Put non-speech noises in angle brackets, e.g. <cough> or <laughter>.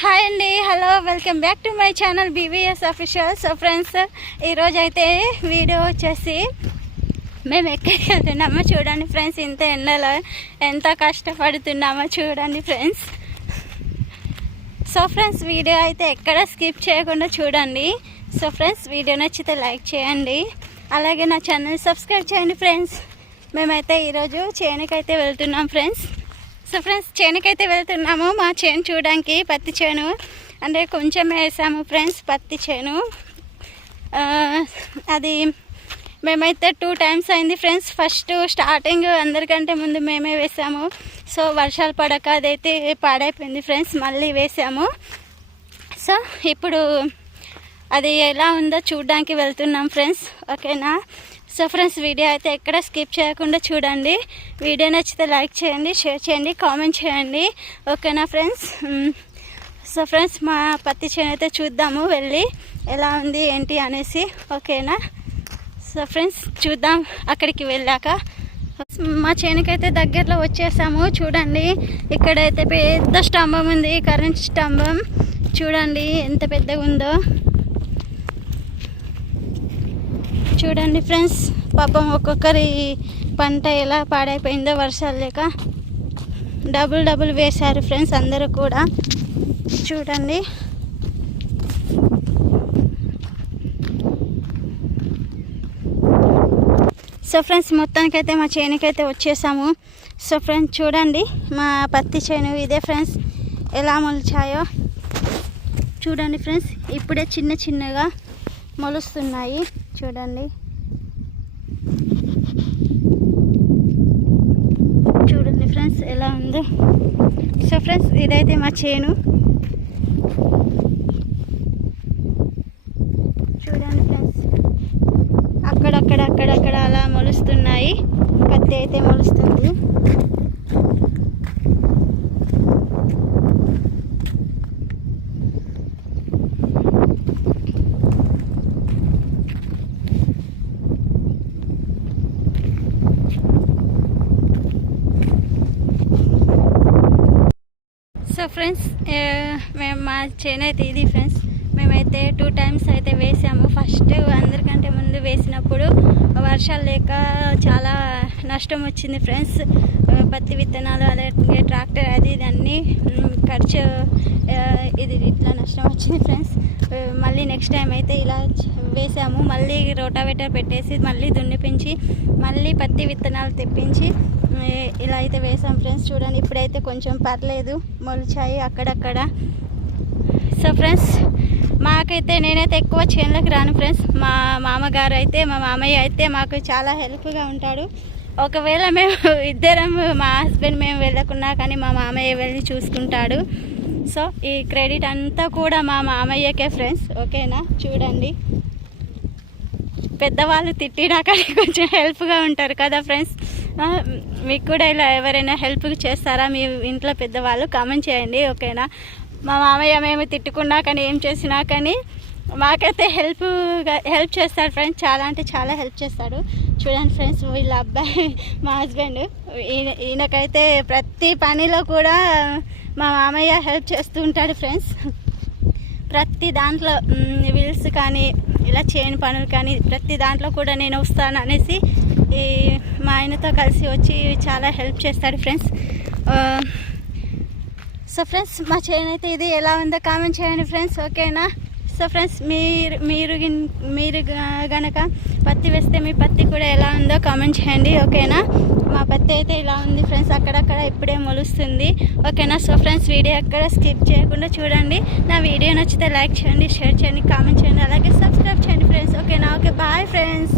Hi అండి hello welcome back to my channel BVS official so friends ఈరోజు అయితే video వచ్చేసి మేము ఎక్కడికి వెళ్తున్నామో చూడండి ఫ్రెండ్స్ ఇంత ఎండలో ఎంత కష్టపడుతున్నామో చూడండి ఫ్రెండ్స్ సో ఫ్రెండ్స్ వీడియో అయితే ఎక్కడ స్కిప్ చేయకుండా చూడండి. సో ఫ్రెండ్స్ వీడియో నచ్చితే లైక్ చేయండి. అలాగే నా ఛానల్ సబ్స్క్రైబ్ చేయండి ఫ్రెండ్స్ మేమైతే ఈరోజు చేనుకైతే వెళ్తున్నాం ఫ్రెండ్స్ సో ఫ్రెండ్స్ చేనుకైతే వెళ్తున్నాము. మా చేను చూడడానికి పత్తి చేను. అంటే కొంచెం వేసాము ఫ్రెండ్స్ పత్తి చేను. అది మేమైతే టూ టైమ్స్ అయింది ఫ్రెండ్స్ ఫస్ట్ స్టార్టింగ్ అందరికంటే ముందు మేమే వేసాము. సో వర్షాలు పడక అదైతే పాడైపోయింది ఫ్రెండ్స్ మళ్ళీ వేసాము. సో ఇప్పుడు అది ఎలా ఉందో చూడడానికి వెళ్తున్నాం ఫ్రెండ్స్ ఓకేనా సో ఫ్రెండ్స్ వీడియో అయితే ఎక్కడ స్కిప్ చేయకుండా చూడండి. వీడియో నచ్చితే లైక్ చేయండి షేర్ చేయండి కామెంట్ చేయండి. ఓకేనా ఫ్రెండ్స్? సో ఫ్రెండ్స్ మా పత్తి చేను అయితే చూద్దాము వెళ్ళి ఎలా ఉంది ఏంటి అనేసి. ఓకేనా? సో ఫ్రెండ్స్ చూద్దాం అక్కడికి వెళ్ళాక. మా చేనుకైతే దగ్గరలో వచ్చేసాము చూడండి. ఇక్కడైతే పెద్ద స్తంభం ఉంది కరెంట్ స్తంభం. చూడండి ఎంత పెద్దగా ఉందో చూడండి ఫ్రెండ్స్. పాపం ఒక్కొక్కరి పంట ఎలా పాడైపోయిందో వర్షాలు లేక డబుల్ డబుల్ వేశారు ఫ్రెండ్స్ అందరూ కూడా. చూడండి. సో ఫ్రెండ్స్ మొత్తానికైతే మా చేనుకైతే వచ్చేసాము. సో ఫ్రెండ్స్ చూడండి. మా పత్తి చేను ఇదే ఫ్రెండ్స్. ఎలా మొలిచాయో చూడండి ఫ్రెండ్స్. ఇప్పుడే చిన్న చిన్నగా మొలుస్తున్నాయి. చూడండి. చూడండి ఫ్రెండ్స్ ఎలా ఉందో. సో ఫ్రెండ్స్ ఇదైతే మా చేను. చూడండి ఫ్రెండ్స్. అక్కడక్కడ అక్కడక్కడ అలా మొలుస్తున్నాయి. పత్తి అయితే మొలుస్తుంది. సో ఫ్రెండ్స్ మేము మా చేను అయితే ఇది ఫ్రెండ్స్. మేమైతే టూ టైమ్స్ అయితే వేసాము. ఫస్ట్ అందరికంటే ముందు వేసినప్పుడు వర్షాలు లేక చాలా నష్టం వచ్చింది ఫ్రెండ్స్. పత్తి విత్తనాలు అలాగే ట్రాక్టర్ అది ఇది ఖర్చు ఇది ఇట్లా నష్టం వచ్చింది ఫ్రెండ్స్. మళ్ళీ నెక్స్ట్ టైం అయితే ఇలా వేసాము. మళ్ళీ రోటావేటర్ పెట్టేసి మళ్ళీ దున్నిపించి మళ్ళీ పత్తి విత్తనాలు తెప్పించి ఇలా అయితే వేసాం ఫ్రెండ్స్. చూడండి ఇప్పుడైతే కొంచెం పర్లేదు. మొలిచాయి అక్కడక్కడ. సో ఫ్రెండ్స్ మాకైతే నేనైతే ఎక్కువ చేనులకు రాను ఫ్రెండ్స్. మా మామగారు అయితే మా మామయ్య అయితే మాకు చాలా హెల్ప్గా ఉంటాడు. ఒకవేళ మేము <laughs> ఇద్దరం మా హస్బెండ్ మేము వెళ్ళకున్నా కానీ మా మామయ్య వెళ్ళి చూసుకుంటాడు. సో ఈ క్రెడిట్ అంతా కూడా మా మామయ్యకే ఫ్రెండ్స్. ఓకేనా? చూడండి. పెద్దవాళ్ళు తిట్టినా కానీ కొంచెం హెల్ప్గా ఉంటారు కదా ఫ్రెండ్స్. మీకు కూడా ఇలా ఎవరైనా హెల్ప్ చేస్తారా? మీ ఇంట్లో పెద్దవాళ్ళు కామెంట్ చేయండి ఓకేనా? మా మామయ్య మేము తిట్టుకున్నా కానీ ఏం చేసినా కానీ మాకైతే హెల్ప్ హెల్ప్ చేస్తాడు ఫ్రెండ్స్ చాలా అంటే చాలా హెల్ప్ చేస్తాడు. చూడండి ఫ్రెండ్స్ వీళ్ళ అబ్బాయి మా హస్బెండ్ ఈయన ఈయనకైతే ప్రతి పనిలో కూడా మా మామయ్య హెల్ప్ చేస్తూ ఉంటాడు ఫ్రెండ్స్ ప్రతి దాంట్లో వీల్స్ కానీ ఇలా చేయని పనులు కానీ ప్రతి దాంట్లో కూడా నేను వస్తాను అనేసి ఈ మా ఆయనతో కలిసి వచ్చి చాలా హెల్ప్ చేస్తాడు ఫ్రెండ్స్. సో ఫ్రెండ్స్ మా చైన్ అయితే ఇది ఎలా ఉందో కామెంట్ చేయండి ఫ్రెండ్స్ ఓకేనా? సో ఫ్రెండ్స్ మీరు మీరు మీరు గనక పత్తి వేస్తే మీ పత్తి కూడా ఎలా ఉందో కామెంట్ చేయండి ఓకేనా? మా పత్తి అయితే ఇలా ఉంది ఫ్రెండ్స్ అక్కడక్కడ ఇప్పుడే మొలుస్తుంది ఓకేనా? సో ఫ్రెండ్స్ వీడియో ఎక్కడ స్కిప్ చేయకుండా చూడండి. నా వీడియో నచ్చితే లైక్ చేయండి షేర్ చేయండి కామెంట్ చేయండి అలాగే సబ్స్క్రైబ్ చేయండి ఫ్రెండ్స్ ఓకేనా? Okay bye friends.